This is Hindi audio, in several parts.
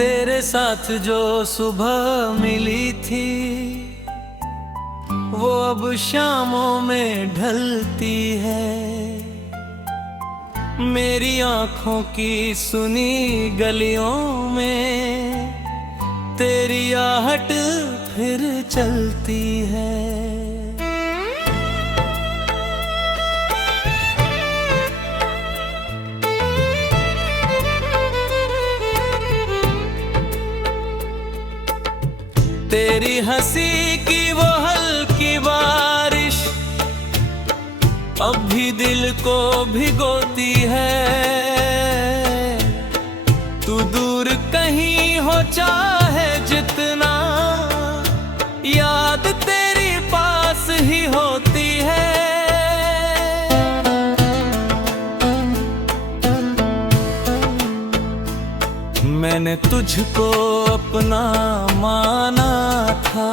तेरे साथ जो सुबह मिली थी वो अब शामों में ढलती है। मेरी आँखों की सुनी गलियों में तेरी आहट फिर चलती है। तेरी हंसी की वो हल्की बारिश अब भी दिल को भिगोती है। तू दूर कहीं हो चाहे जितना, याद तेरी पास ही होती है। मैंने तुझको अपना माना था,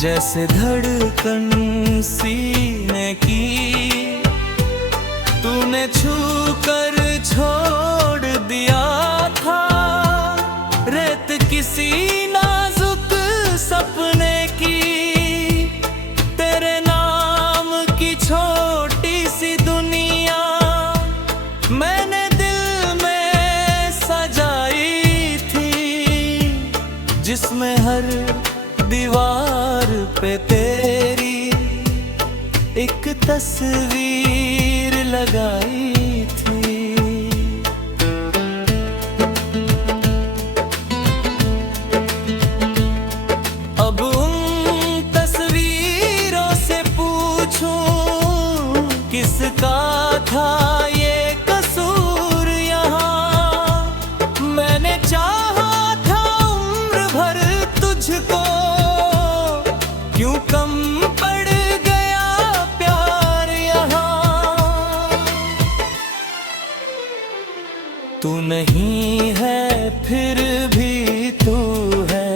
जैसे धड़कन सीने की तूने छू कर छोड़ दिया था। रेत किसी नाजुक सपने की, तेरे नाम की छोटी सी दुनिया मैंने जिसमें हर दीवार पे तेरी एक तस्वीर लगाई थी। अब उन तस्वीरों से पूछूं किसका था ये कसूर यहाँ। मैंने चाहा क्यों कम पड़ गया प्यार यहाँ। तू नहीं है फिर भी तू है,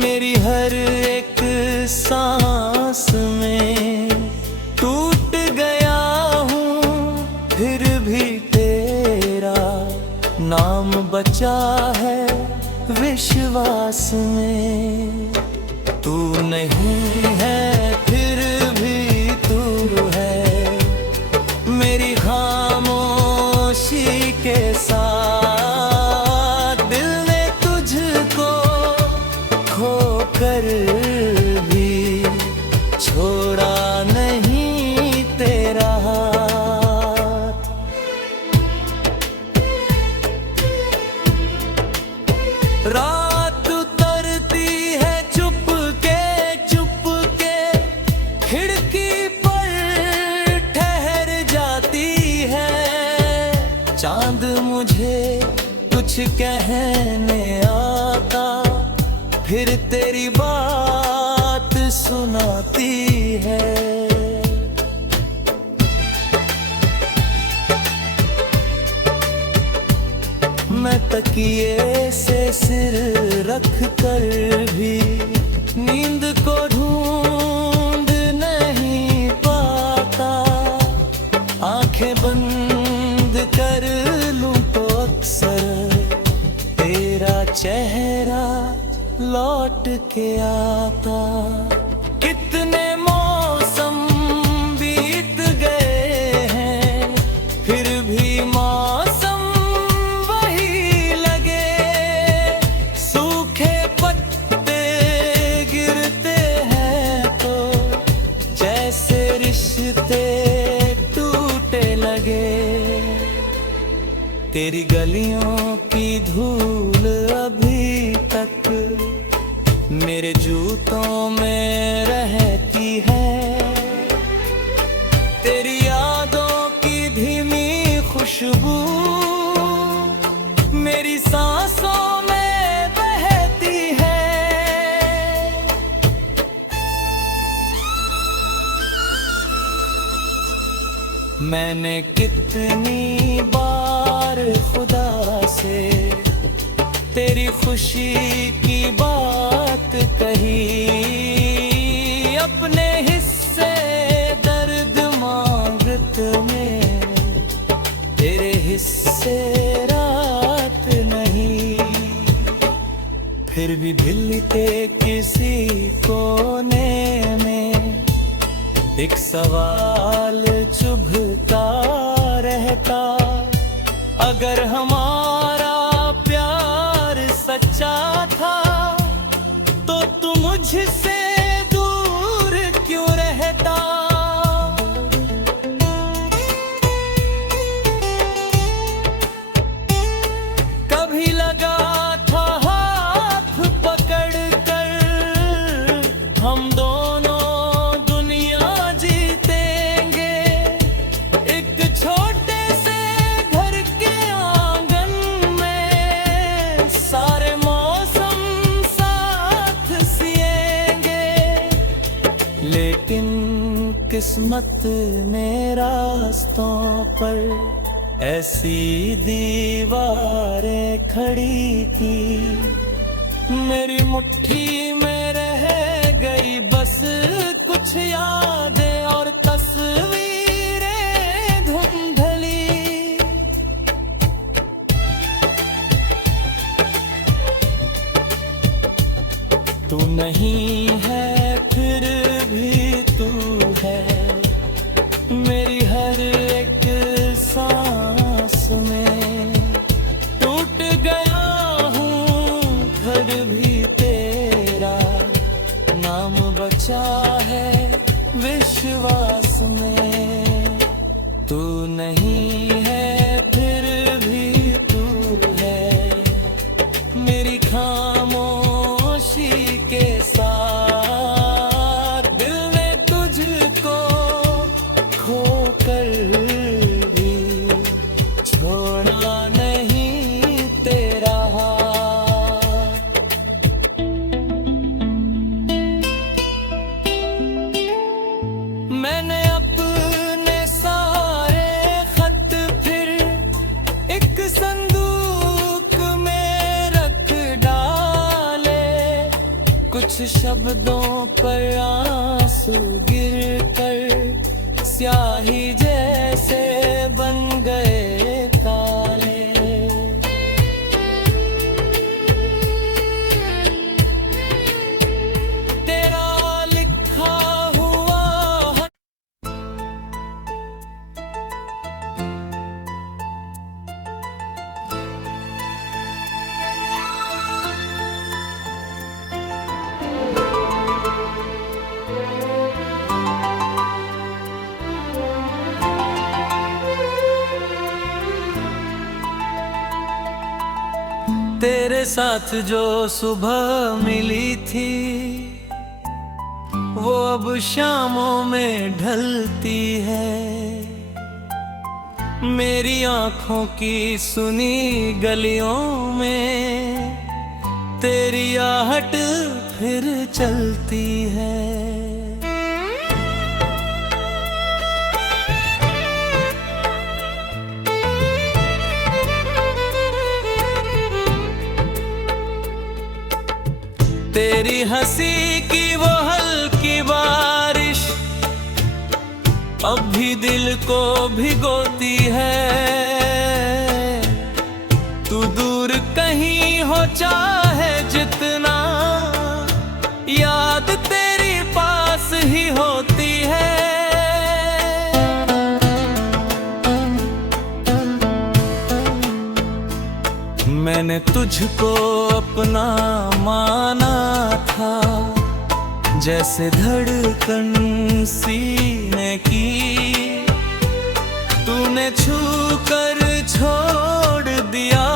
मेरी हर एक सांस में टूट गया हूँ फिर भी तेरा नाम बचा है विश्वास में। तू नहीं है फिर भी तू है, मेरी खामोशी के साथ दिल ने तुझको खोकर भी छोड़ा नहीं तेरा हाथ। रात उतरती है चुपके चुपके, खिड़की पर ठहर जाती है। चांद मुझे कुछ कहने आता, फिर तेरी बात सुनाती है। मैं तकिए से सिर रख कर भी नींद को ढूंढ नहीं पाता। आंखें बंद कर लूं तो अक्सर तेरा चेहरा लौट के आता। कितने मौसम बीत गए हैं फिर भी मौसम वही लगे। सूखे पत्ते गिरते हैं तो जैसे रिश्ते टूटे लगे। तेरी गलियों की धूल अभी तक मेरे जूतों में रहती है। तेरी यादों की धीमी खुशबू मेरी सांसों में बहती है। मैंने कितनी बार खुदा से तेरी खुशी की बात कही, अपने हिस्से दर्द मांगत में तेरे हिस्से रात नहीं। फिर भी दिल के किसी कोने में एक सवाल चुभता रहता, अगर हमारा प्यार सच्चा था तो तू मुझसे दूर क्यों रहता। कभी लगा था हाथ पकड़ कर हम दोनों दुनिया जीतेंगे, एक छोटे से घर के आंगन में सारे मौसम साथ सिएंगे। लेकिन किस्मत ने रास्तों पर ऐसी दीवारें खड़ी की, मेरी मुट्ठी में रह गई बस कुछ यादें और तस्वीरें धुंधली। तू नहीं है फिर भी तू है मेरी हर एक सांस में। टूट गया हूँ घर भी तेरा, नाम बचा है विश्वास में। तू नहीं है फिर भी तू है मेरी खामोशी के साथ। दिल ने तुझको खोकर भी छोड़ा नहीं तेरा हाथ। मैंने अपने सारे खत फिर एक संदूक में रख डाले, कुछ शब्दों पर आंसू गिर कर स्याही जैसे बन गए काले। तेरा लिखा हुआ तेरे साथ जो सुबह मिली थी वो अब शामों में ढलती है। मेरी आंखों की सुनी गलियों में तेरी आहट फिर चलती है। तेरी हंसी की वो हल्की बारिश अब भी दिल को भिगोती है। तू दूर कहीं हो चाहे जितना, याद तेरी पास ही होती है। मैंने तुझको अपना माना था, जैसे धड़कन सीने की तूने छू कर छोड़ दिया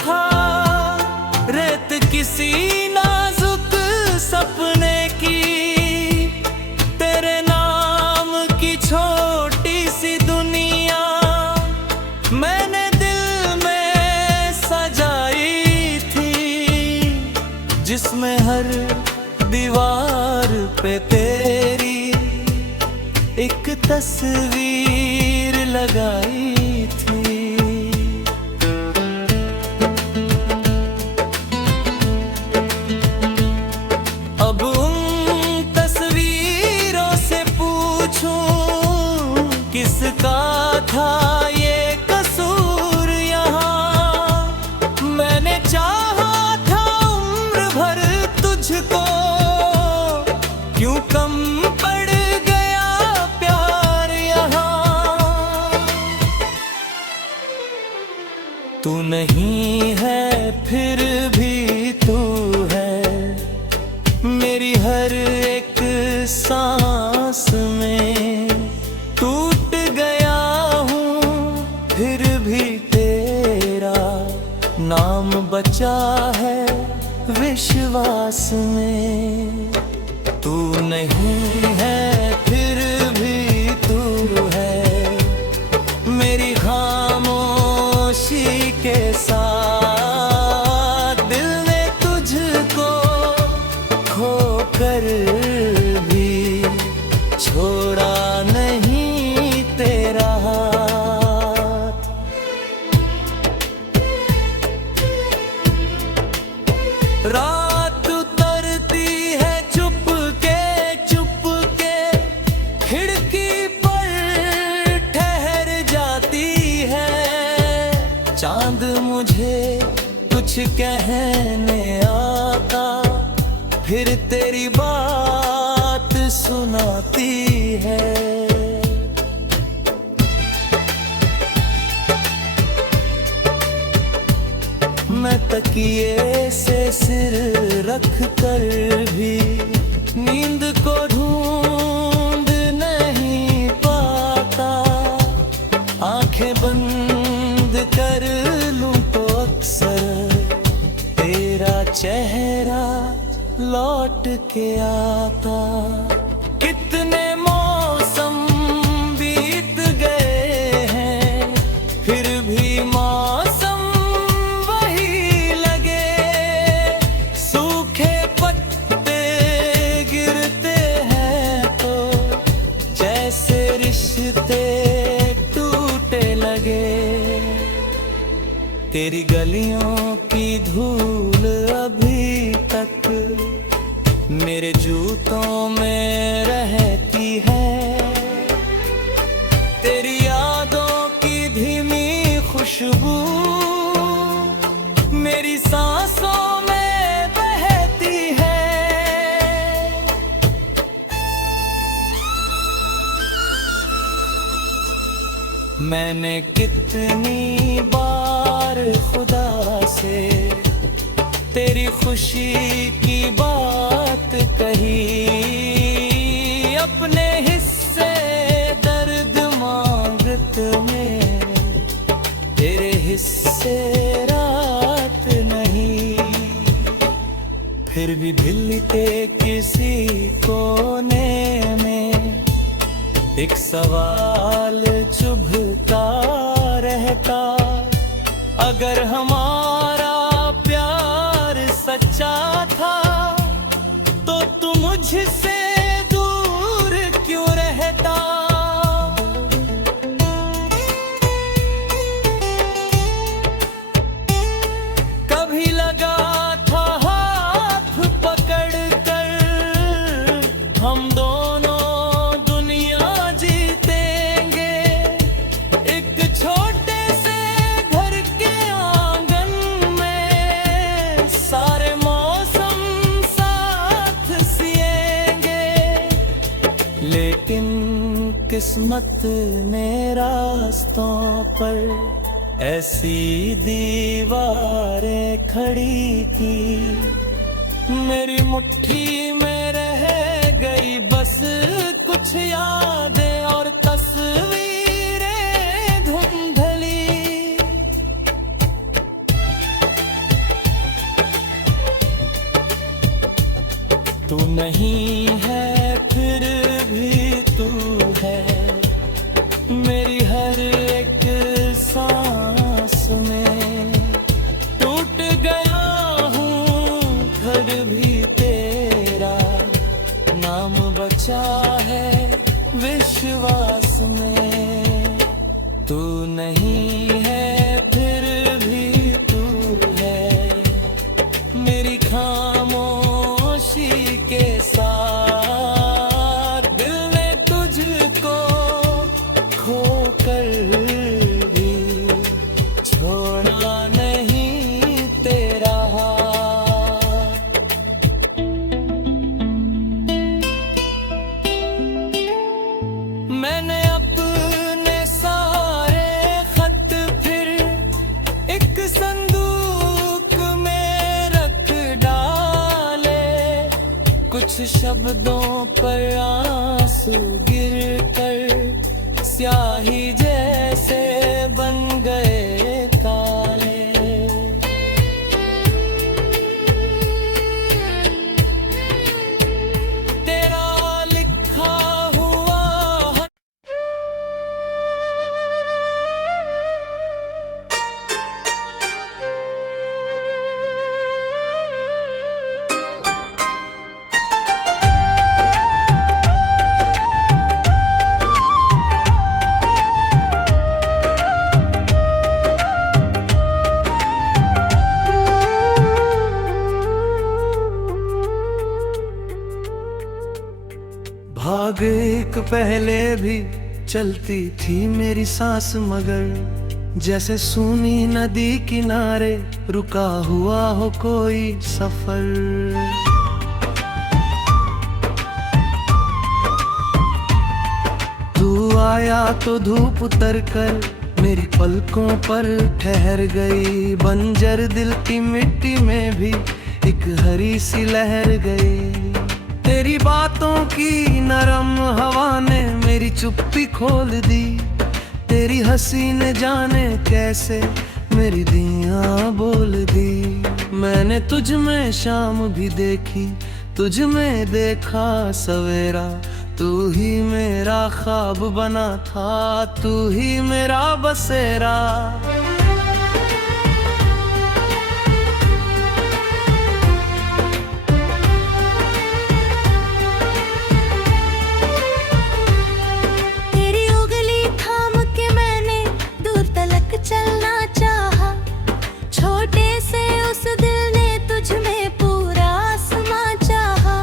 था। रेत किसी नाजुक सपने की, तेरे नाम की छोटी सी दुनिया मैंने जिसमें हर दीवार पे तेरी एक तस्वीर लगाई थी। अब उन तस्वीरों से पूछूं किसका था ये कसूर यहाँ। मैंने चाहा था उम्र भर नहीं है फिर भी तू है, मेरी हर एक सांस में। टूट गया हूँ फिर भी तेरा नाम बचा है विश्वास में। तू नहीं है फिर भी तू है, मेरी खामोशी के साथ। दिल ने तुझको खोकर भी छोड़ा नहीं तेरा हाथ। रात उतरती है चुपके चुपके, खिड़की पर ठहर जाती है। चांद मुझे कुछ कहने आता, फिर तेरी बात सुनाती है। मैं तकिए से सिर रख कर भी नींद को ढूंढ नहीं पाता। आंखें बंद कर लूं तो अक्सर तेरा चेहरा लौट के आता। कितने मौसम बीत गए हैं, फिर भी मौसम वही लगे। सूखे पत्ते गिरते हैं तो जैसे रिश्ते टूटे लगे। तेरी गलियों की धूल अभी तक मेरे जूतों में रहती है। तेरी यादों की धीमी खुशबू मेरी सांसों में बहती है। मैंने कितनी बार खुदा से तेरी खुशी की बात कही, अपने हिस्से दर्द मांगत में तेरे हिस्से रात नहीं। फिर भी दिल के किसी कोने में एक सवाल चुभता रहता, अगर हमारा प्यार सच्चा था तो तू मुझसे दूर क्यों रहता। कभी लगा था हाथ पकड़ कर हम दोनों दुनिया जीतेंगे। एक छोटे से घर के आंगन में सारे मौसम साथ सिएंगे। लेकिन किस्मत ने रास्तों पर ऐसी दीवारें खड़ी की, मेरी मुट्ठी में रह गई बस कुछ यादें और तस्वीरें धुंधली। तू नहीं है फिर भी तू है, मेरी हर एक सांस में। टूट गया हूँ घर भी तेरा नाम बचा है विश्वास में। तू नहीं है फिर भी तू है, मेरी खामोशी के साथ। दिल ने तुझको खोकर भी छोड़ा नहीं तेरा हाथ। मैंने अपने सारे खत फिर एक शब्दों पर आंसू गिर कर स्याही जैसे बन गए काले। तेरा लिखा हुआ भाग एक पहले भी चलती थी मेरी सांस, मगर जैसे सूनी नदी किनारे रुका हुआ हो कोई सफर। तू आया तो धूप उतर कर मेरी पलकों पर ठहर गई, बंजर दिल की मिट्टी में भी एक हरी सी लहर गई। तेरी बातों की नरम हवा ने मेरी चुप्पी खोल दी, तेरी हंसी ने जाने कैसे मेरी दियां बोल दी। मैंने तुझ में शाम भी देखी, तुझ में देखा सवेरा, तू ही मेरा ख्वाब बना था, तू ही मेरा बसेरा। चलना चाहा, छोटे से उस दिल ने तुझ में पूरा आसमां चाहा।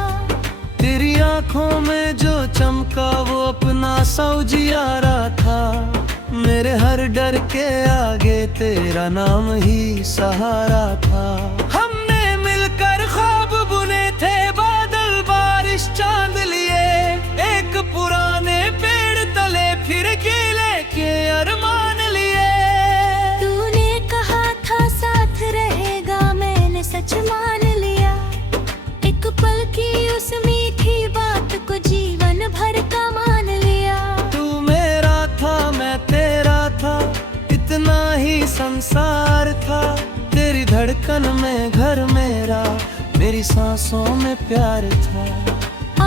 तेरी आंखों में जो चमका वो अपना सा उजियारा था, मेरे हर डर के आगे तेरा नाम ही सहारा था। हमने मिलकर ख्वाब बुने थे, बादल बारिश चांद लिए, एक पुराने पेड़ तले फिर गिले के अरमान लिए। सच मान लिया, एक पल की उस मीठी बात को जीवन भर का मान लिया। तू मेरा था मैं तेरा था, इतना ही संसार था, तेरी धड़कन में घर मेरा, मेरी सांसों में प्यार था।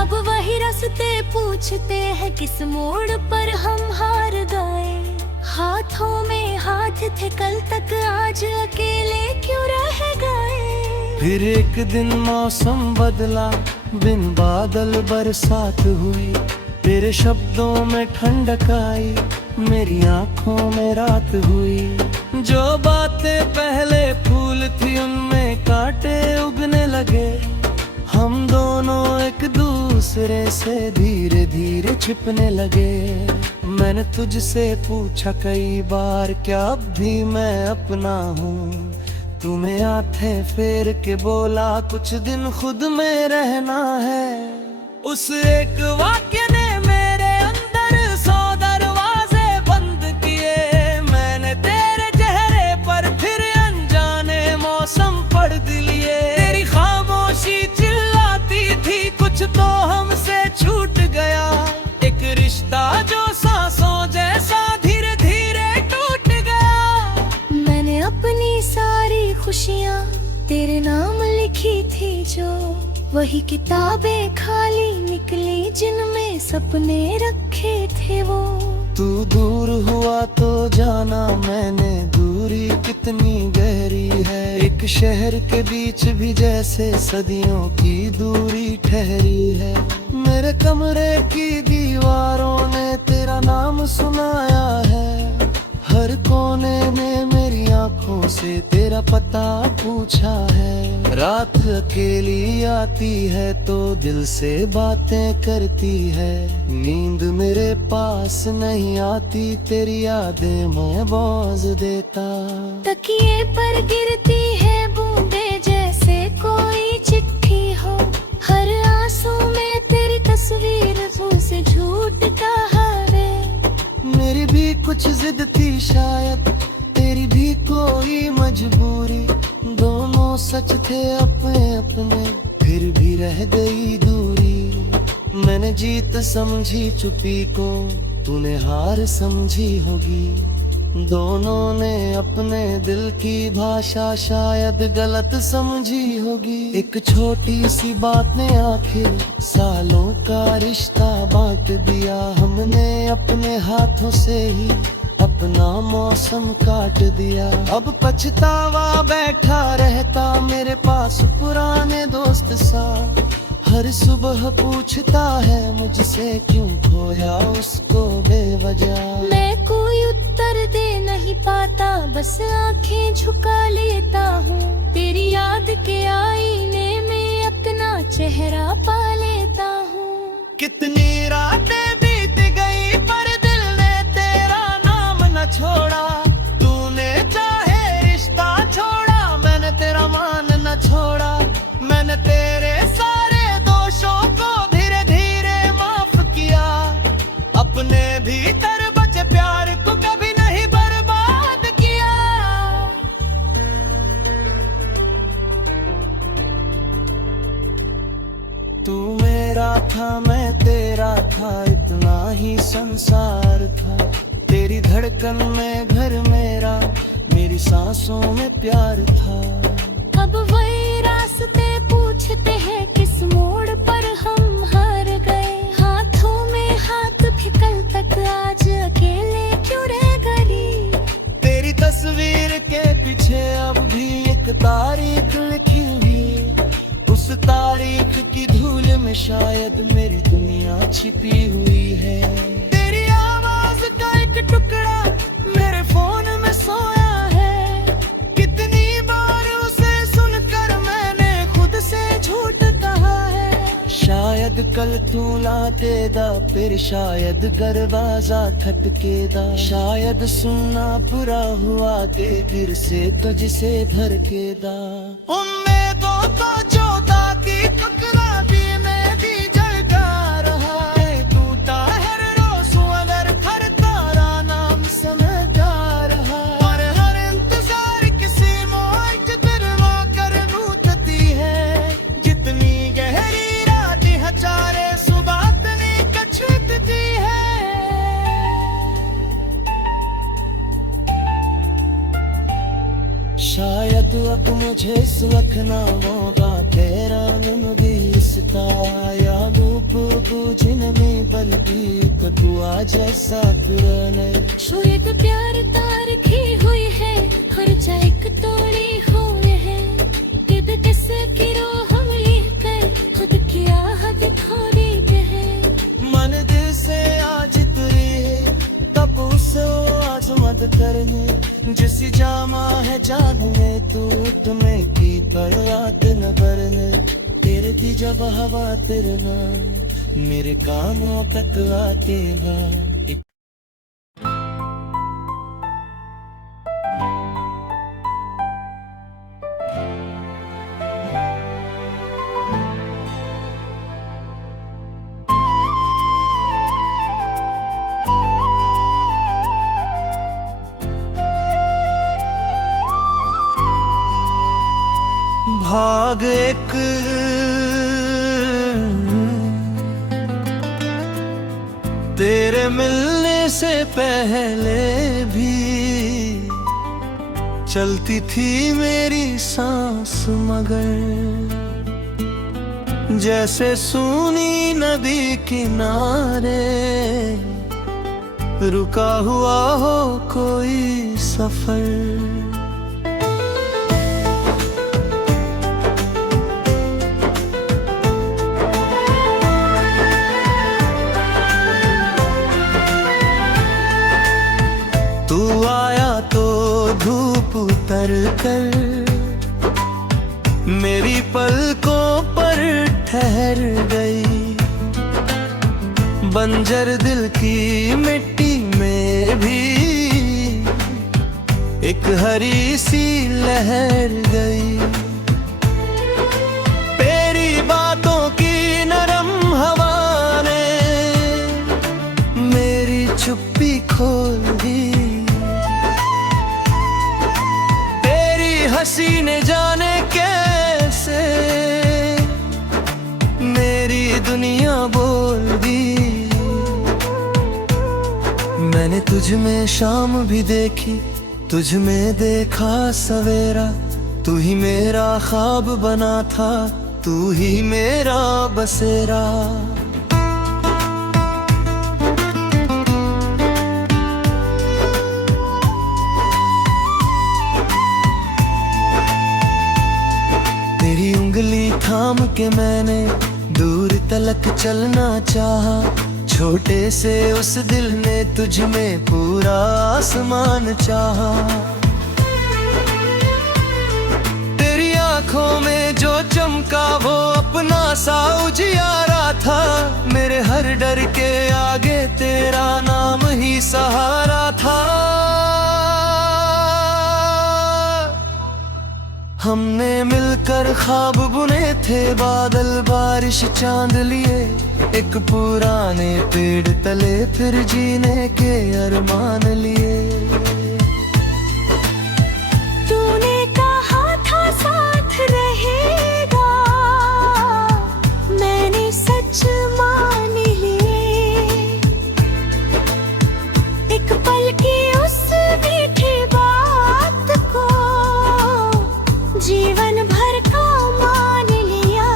अब वही रास्ते पूछते हैं किस मोड़ पर हम हार गए, हाथों में हाथ थे कल तक, आज अकेले क्यों रह गए। फिर एक दिन मौसम बदला, बिन बादल बरसात हुई, तेरे शब्दों में ठंडक आई, मेरी आंखों में रात हुई। जो बातें पहले फूल थी उनमें कांटे उगने लगे, हम दोनों एक दूसरे से धीरे धीरे छिपने लगे। मैंने तुझसे पूछा कई बार क्या अब भी मैं अपना हूँ, तुम्हें आंखें फेर के बोला कुछ दिन खुद में रहना है। उस एक वाक्य ने मेरे अंदर 100 दरवाजे बंद किए, मैंने तेरे चेहरे पर फिर अनजाने मौसम पढ़ लिए। तेरी खामोशी चिल्लाती थी कुछ तो हमसे छूट गया, एक रिश्ता जो सांसों जैसा धीरे धीरे टूट गया। मैंने अपनी सारी खुशियाँ तेरे नाम लिखी थी, जो वही किताबें खाली निकली जिनमें सपने रखे थे वो। तू दूर हुआ तो जाना मैंने दूरी कितनी गहरी है, एक शहर के बीच भी जैसे सदियों की दूरी ठहरी है। मेरे कमरे की दीवारों ने तेरा नाम सुनाया है, हर कोने में मेरी आंखों से तेरा पता पूछा है। रात अकेली आती है तो दिल से बातें करती है, नींद मेरे पास नहीं आती, तेरी यादें मैं बोझ देता। तकिए पर गिरती है बूंदे जैसे कोई चिट्ठी हो, हर आंसू में तेरी तस्वीर मुझसे झूठ कहा है। मेरी भी कुछ जिद थी शायद, तेरी भी कोई मजबूरी, दोनों सच थे अपने अपने, फिर भी रह गई दूरी। मैंने जीत समझी चुप्पी को, तूने हार समझी होगी। दोनों ने अपने दिल की भाषा शायद गलत समझी होगी। एक छोटी सी बात ने आखिर सालों का रिश्ता बांट दिया। हमने अपने हाथों से ही अपना मौसम काट दिया। अब पछतावा बैठा रहता मेरे पास पुराने दोस्त सा। हर सुबह पूछता है मुझसे क्यों खोया उसको बेवजह। मैं कोई उत्तर दे नहीं पाता, बस आंखें झुका लेता हूँ। तेरी याद के आईने में अपना चेहरा पा लेता हूँ। कितनी रातें बीत गई पर दिल ने तेरा नाम न छोड़ा। तूने चाहे रिश्ता छोड़ा, मैंने तेरा मान न छोड़ा। मैंने तेरे सारे दोषों को धीरे धीरे माफ किया। अपने भीतर बचे प्यार को कभी नहीं बर्बाद किया। तू मेरा था मैं तेरा था, इतना ही संसार था। तेरी धड़कन में घर मेरा, मेरी सांसों में प्यार था। अब वही रास्ते पूछते हैं किस मोड़ पर हम हार गए। हाथों में हाथ थे कल तक, आज अकेले क्यों रह गई। तेरी तस्वीर के पीछे अब भी एक तारीख लिखी हुई। उस तारीख की धूल में शायद मेरी दुनिया छिपी हुई है। तेरी आवाज का एक टुकड़ा मेरे फोन में सोया है। कितनी बार उसे सुनकर मैंने खुद से झूठ कहा है। शायद कल तू लातेदा, फिर शायद दरवाजा खटकेदा। शायद सुनना पूरा हुआ दे फिर से तुझसे धड़केदा। उम्मीदों को जोता की टुकड़ा भी मैं भी जलता रहा है। टूटा हर रोज अगर हर तारा नाम समझा रहा। और हर इंतजार किसी मोड़ के तरवा कर नूतती है। जितनी गहरी रात हजारे सुबह तनी कछुतती है। शायद अब मुझे सुलखना होगा तेरा नमदीसता। या रूप जिनमें पलकी तो तू आ जैसा पुराने। शायद प्यार तार की हुई है, खर्चा एक तोड़ी हुए है। किद किस गिरो हम लेकर खुद की आहट खोरी पे है। मन दिल से आज तुरी तब उसे आजमत करने। जिसी जामा है जानने तू तुम्हें की परवात न बरने। तेरे की जब हवा तेरना मेरे कानों तक आतेगा। भाग एक तेरे मिलने से पहले भी चलती थी मेरी सांस, मगर जैसे सूनी नदी किनारे रुका हुआ हो कोई सफर। तू आया तो धूप उतर कर मेरी पलकों पर ठहर गई। बंजर दिल की मिट्टी में भी एक हरी सी लहर गई। तेरी बातों की नरम हवा ने मेरी चुप्पी खोल दी। हंसी ने जाने कैसे मेरी दुनिया बोल मैंने तुझ में शाम भी देखी, तुझ में देखा सवेरा। तू ही मेरा ख्वाब बना था, तू ही मेरा बसेरा। तेरी उंगली थाम के मैंने दूर तलक चलना चाहा। छोटे से उस दिल ने तुझ में पूरा आसमान चाहा। तेरी आंखों में जो चमका वो अपना सा उजियारा था। मेरे हर डर के आगे तेरा नाम ही सहारा था। हमने मिलकर ख्वाब बुने थे, बादल बारिश चांद लिए। एक पुराने पेड़ तले फिर जीने के अरमान लिए। तूने कहा था साथ रहेगा, मैंने सच मान लिए। एक पल की उस मीठी बात को जीवन भर का मान लिया।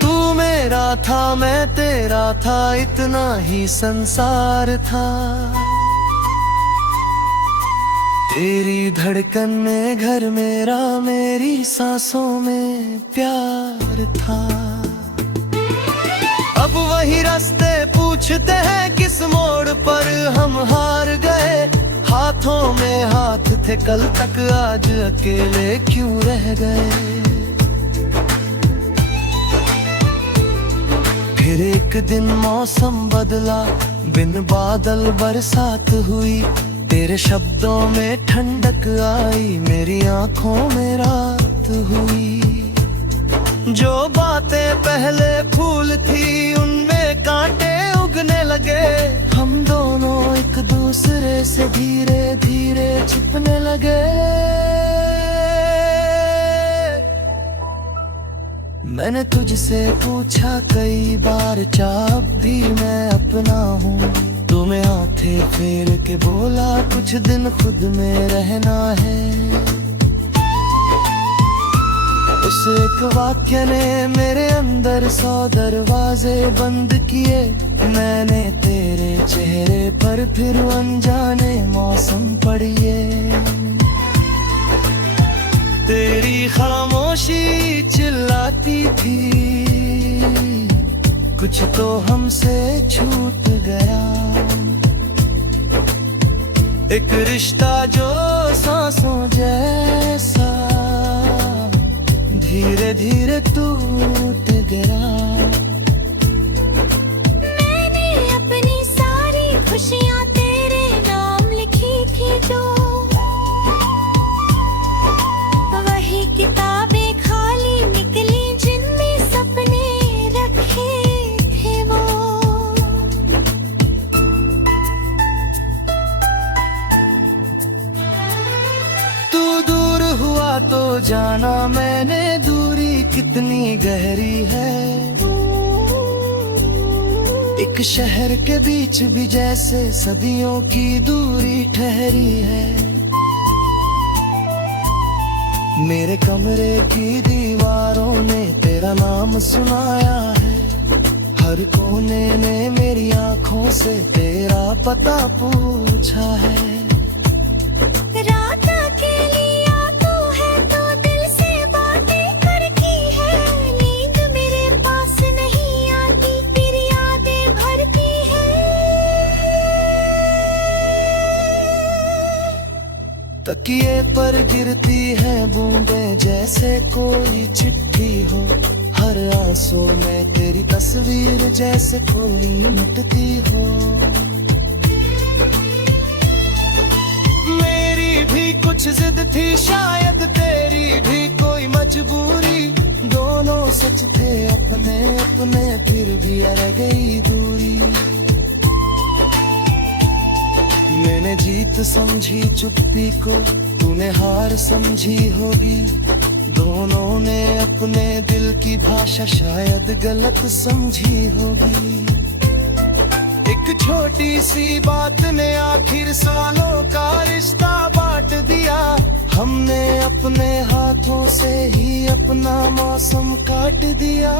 तू मेरा था मैं तेरा था, इतना ही संसार था। तेरी धड़कन में घर मेरा, मेरी सांसों में प्यार था। अब वही रास्ते पूछते हैं किस मोड़ पर हम हार गए। हाथों में हाथ थे कल तक, आज अकेले क्यों रह गए। फिर एक दिन मौसम बदला, बिन बादल बरसात हुई। तेरे शब्दों में ठंडक आई, मेरी आंखों में रात हुई। जो बातें पहले फूल थी उनमें कांटे उगने लगे। हम दोनों एक दूसरे से धीरे धीरे छिपने लगे। मैंने तुझसे पूछा कई बार, चाह भी मैं अपना हूँ। तुम्हें हाथे फेर के बोला कुछ दिन खुद में रहना है। उस एक वाक्य ने मेरे अंदर 100 दरवाजे बंद किए। मैंने तेरे चेहरे पर फिर अनजाने मौसम पढ़िए। तेरी खामोशी चिल्लाती थी, कुछ तो हमसे छूट गया। एक रिश्ता जो सांसों जैसा धीरे धीरे टूट गया। मैंने अपनी सारी खुशियाँ तेरे नाम लिखी थी जो, वही किताबें खाली निकली जिनमें सपने रखे थे वो। तू दूर हुआ तो जाना मैंने दूरी कितनी गहरी है। एक शहर के बीच भी जैसे सदियों की दूरी ठहरी है। मेरे कमरे की दीवारों ने तेरा नाम सुनाया है। हर कोने ने मेरी आंखों से तेरा पता पूछा है। रात अकेली आंखों है तो दिल से बातें करती है। नींद मेरे पास नहीं आती, तेरी यादें भरती है। तकिए पर गिरती है बूंदें जैसे कोई चिट्ठी हो। हर आंसू में तेरी तस्वीर जैसे कोई मिटती हो। मेरी भी कुछ जिद थी, शायद तेरी भी कोई मजबूरी। दोनों सच थे अपने अपने, फिर भी रह गई दूरी। मैंने जीत समझी चुप्पी को, तूने हार समझी होगी। दोनों ने अपने दिल की भाषा शायद गलत समझी होगी। एक छोटी सी बात ने आखिर सालों का रिश्ता बांट दिया। हमने अपने हाथों से ही अपना मौसम काट दिया।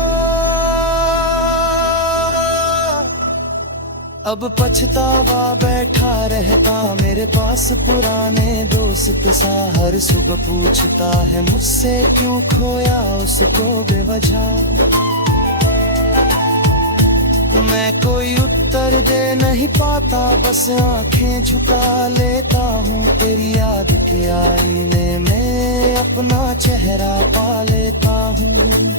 अब पछतावा बैठा रहता मेरे पास पुराने दोस्त सा, हर सुबह पूछता है मुझसे क्यों खोया उसको बेवजह। मैं कोई उत्तर दे नहीं पाता, बस आंखें झुका लेता हूँ। तेरी याद के आईने में अपना चेहरा पा लेता हूँ।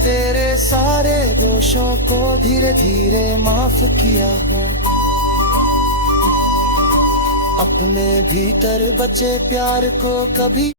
तेरे सारे दोषों को धीरे धीरे माफ किया है। अपने भीतर बचे प्यार को कभी